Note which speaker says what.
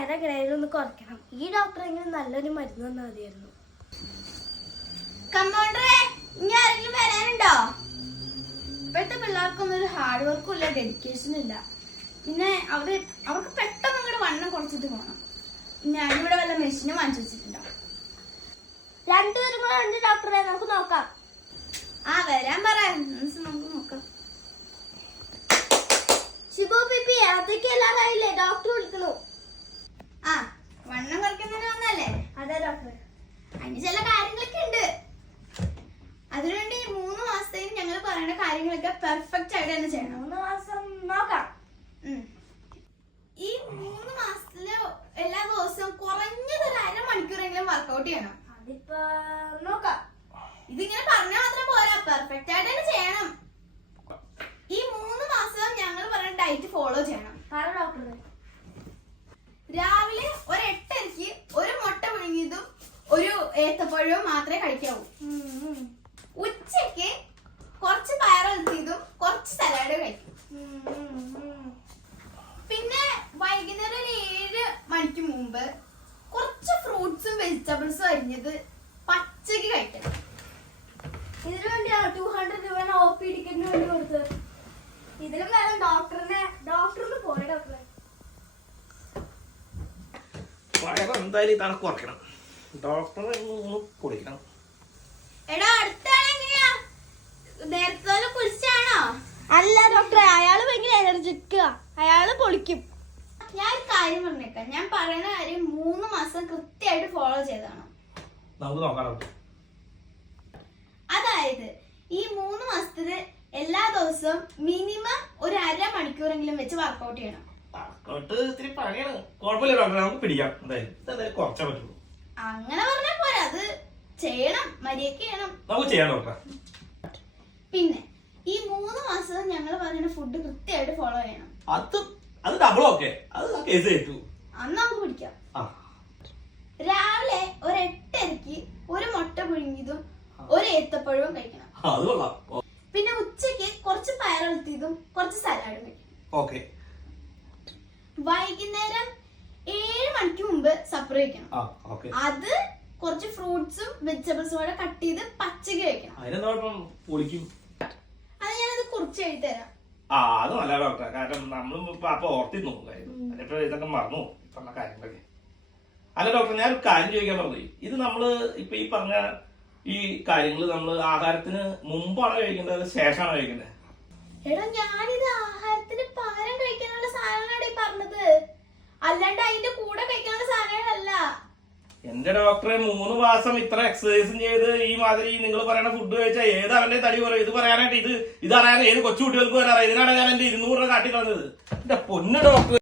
Speaker 1: വയറെങ്ങനെയായാലും ഒന്ന് കുറയ്ക്കണം. ഈ ഡോക്ടർ എങ്ങനെ നല്ലൊരു മരുന്ന് തന്നാൽ മതിയായിരുന്നു.
Speaker 2: കമ്പൗണ്ടറെ ഇനി ആരെങ്കിലും വരാനുണ്ടോ? ഇപ്പോഴത്തെ പിള്ളേർക്കൊന്നും ഒരു ഹാർഡ് വർക്കും ഇല്ല ഡെഡിക്കേഷനും ഇല്ല. പിന്നെ അവർ അവർക്ക് പെട്ടെന്ന് അങ്ങോട്ട് വണ്ണം കുറച്ചിട്ട് പോകണം ഞാനിവിടെ വല്ല മെഷീനും വാങ്ങിച്ചു വെച്ചിട്ടുണ്ടോ?
Speaker 1: രണ്ടുപേരും കൂടെ ഉണ്ട് ഡോക്ടറെ നമുക്ക് നോക്കാം.
Speaker 2: ആ വരാൻ പറ എന്നിട്ട് നമുക്ക് നോക്കാം
Speaker 1: ശിബു പിപ്പി അതൊക്കെ എല്ലാതായില്ലേ ഡോക്ടർ വിളിക്കണു
Speaker 2: ആ വണ്ണം കുറയ്ക്കുന്നതിന് വന്നല്ലേ
Speaker 1: അതെ ഡോക്ടറെ
Speaker 2: അതിന് ചില കാര്യങ്ങളൊക്കെ ഉണ്ട് അതിനുവേണ്ടി ഈ മൂന്ന് മാസത്തേക്ക് ഞങ്ങൾ പറയുന്ന കാര്യങ്ങളൊക്കെ പെർഫെക്റ്റ് ആയിട്ട് തന്നെ ചെയ്യണം.
Speaker 1: മൂന്ന് മാസം നോക്കാം.
Speaker 2: ഈ മൂന്ന് മാസത്തിൽ എല്ലാ ദിവസവും കുറഞ്ഞത് ഒരു അരമണിക്കൂറെങ്കിലും വർക്കൗട്ട് ചെയ്യണം.
Speaker 1: അതിപ്പോ നോക്കാം.
Speaker 2: ഇതിങ്ങനെ പറഞ്ഞാൽ മാത്രം പോരാ. പെർഫെക്റ്റ് ആയിട്ട് തന്നെ ചെയ്യണം. ഈ മൂന്ന് മാസം ഞങ്ങൾ പറഞ്ഞ ഡയറ്റ് ഫോളോ ചെയ്യണം.
Speaker 1: പറ ഡോക്ടർ
Speaker 2: രാവിലെ ഒരു എട്ടരക്ക് ഒരു മുട്ട പുഴുങ്ങിയതും ഒരു ഏത്തപ്പഴവും മാത്രമേ കഴിക്കാവൂ
Speaker 1: ഉം, ഉം.
Speaker 2: ഉച്ചയ്ക്ക് കുറച്ച് പയറെത്തിയതും കുറച്ച് സലാഡ് കഴിക്കും
Speaker 1: ഉം, ഉം, ഉം.
Speaker 2: പിന്നെ വൈകുന്നേരം ഒരു ഏഴ് മണിക്ക് മുമ്പ് കുറച്ച് ഫ്രൂട്ട്സും വെജിറ്റബിൾസും അരിഞ്ഞത് പച്ചക്ക് കഴിക്കണം.
Speaker 1: ഇതിനു വേണ്ടിയാണ് ടു ഹൺഡ്രഡ് രൂപ ഒ പി ടിക്കറ്റിന് വേണ്ടി കൊടുത്തത്. ഇതിലും വേണം ഡോക്ടറിനെ ഡോക്ടറിന് പോയ ഡോക്ടറെ.
Speaker 3: വയറ് എന്തായാലും ഇതാണ് കുറയ്ക്കണം. ഡോക്ടറെ ഒന്ന് കുടിക്കണം
Speaker 2: എടാ നേരത്തെ കുളിച്ചാണോ?
Speaker 1: അല്ല ഡോക്ടറെ അയാൾ ഭയങ്കര എനർജിക്കാ അയാൾ പൊളിക്കും.
Speaker 2: ഞാൻ ഒരു കാര്യം പറഞ്ഞേക്കാം. ഞാൻ പറയുന്ന കാര്യം മൂന്ന് മാസം കൃത്യമായിട്ട് ഫോളോ ചെയ്താണ്
Speaker 3: നമുക്ക് നോക്കാം
Speaker 2: അതായത് ഈ മൂന്ന് മാസത്തിൽ എല്ലാ ദിവസവും മിനിമം ഒരു അര മണിക്കൂറെങ്കിലും വെച്ച് വർക്കൗട്ട് ചെയ്യണം.
Speaker 3: വർക്കൗട്ട് ഇത്തിരി പണിയാണ്. കുഴപ്പമില്ല ഡോക്ടർ നമുക്ക് പിടിക്കാം. എന്തായാലും ഇതെന്തായാലും കുറച്ചേ പറ്റുള്ളൂ.
Speaker 2: അങ്ങനെ പറഞ്ഞാൽ പോരാ അത് ചെയ്യണം മര്യാദയ്ക്ക് ചെയ്യണം.
Speaker 3: നമുക്ക് ചെയ്യാം ഡോക്ടർ
Speaker 2: പിന്നെ ഈ മൂന്ന് മാസം ഞങ്ങൾ പറയുന്ന ഫുഡ് കൃത്യമായിട്ട് ഫോളോ ചെയ്യണം.
Speaker 3: അത് അത് ഡബിൾ ഓക്കെ അത് ആ കേസ് കേട്ടു
Speaker 2: അന്ന് നമുക്ക് പിടിക്കാം.
Speaker 3: ആ.
Speaker 2: രാവിലെ ഒരു എട്ടരക്ക് ഒരു മുട്ട പുഴുങ്ങിയതും ഒരു ഏത്തപ്പഴവും കഴിക്കണം.
Speaker 3: ആ, അത് കൊള്ളാം.
Speaker 2: പിന്നെ ഉച്ചയ്ക്ക് കുറച്ച് പയറുത്തിയതും കുറച്ച് സലാഡും കഴിക്കണം.
Speaker 3: ഓക്കെ.
Speaker 2: വൈകുന്നേരം ഏഴ് മണിക്ക് മുമ്പ് സപ്പർ കഴിക്കണം
Speaker 3: ആ ഓക്കെ.
Speaker 2: അത് കുറച്ച് ഫ്രൂട്ട്സും വെജിറ്റബിൾസും കൂടെ കട്ട് ചെയ്ത് പച്ചക്ക് കഴിക്കണം
Speaker 3: അതിനെന്താ കുഴപ്പം? പൊളിക്കും
Speaker 2: അത് ഞാനത് കുറിച്ച് എഴുതി തരാം.
Speaker 3: ആ അത് നല്ല ഡോക്ടർ. കാരണം നമ്മളും ഇപ്പൊ അപ്പൊ ഓർത്തിരുന്നു. അതിപ്പോ ഇതൊക്കെ മറന്നു. പറഞ്ഞ കാര്യങ്ങളൊക്കെ. അല്ല ഡോക്ടർ ഞാൻ ഒരു കാര്യം ചോദിക്കാൻ പറഞ്ഞു. ഇത് നമ്മൾ ഇപ്പൊ ഈ പറഞ്ഞ ഈ കാര്യങ്ങൾ നമ്മൾ ആഹാരത്തിന് മുമ്പാണ് കഴിക്കേണ്ടത്? അത് ശേഷമാണ് കഴിക്കേണ്ടത്?
Speaker 2: എടാ ഞാനിത് ആഹാരത്തിന് പകരം കഴിക്കാനുള്ള സാധനങ്ങളാണ് ഈ പറഞ്ഞത്. അല്ലാണ്ട് അതിന്റെ കൂടെ കഴിക്കാനുള്ള സാധനങ്ങളല്ല.
Speaker 3: എന്റെ ഡോക്ടറെ മൂന്ന് മാസം ഇത്ര എക്സസൈസും ചെയ്ത് ഈ മാതിരി നിങ്ങൾ പറയുന്ന ഫുഡ് കഴിച്ചാൽ ഏത് അവന്റെ തടി പറയും ഇത് പറയാനായിട്ട് ഇത് ഇതറിയാൻ ഏത് കൊച്ചു കുട്ടികൾക്ക് വരാറ് ഇതിനാണ് ഞാൻ എന്റെ ഇരുന്നൂറ് കാട്ടി തന്നത് എന്റെ പൊന്ന് ഡോക്ടർ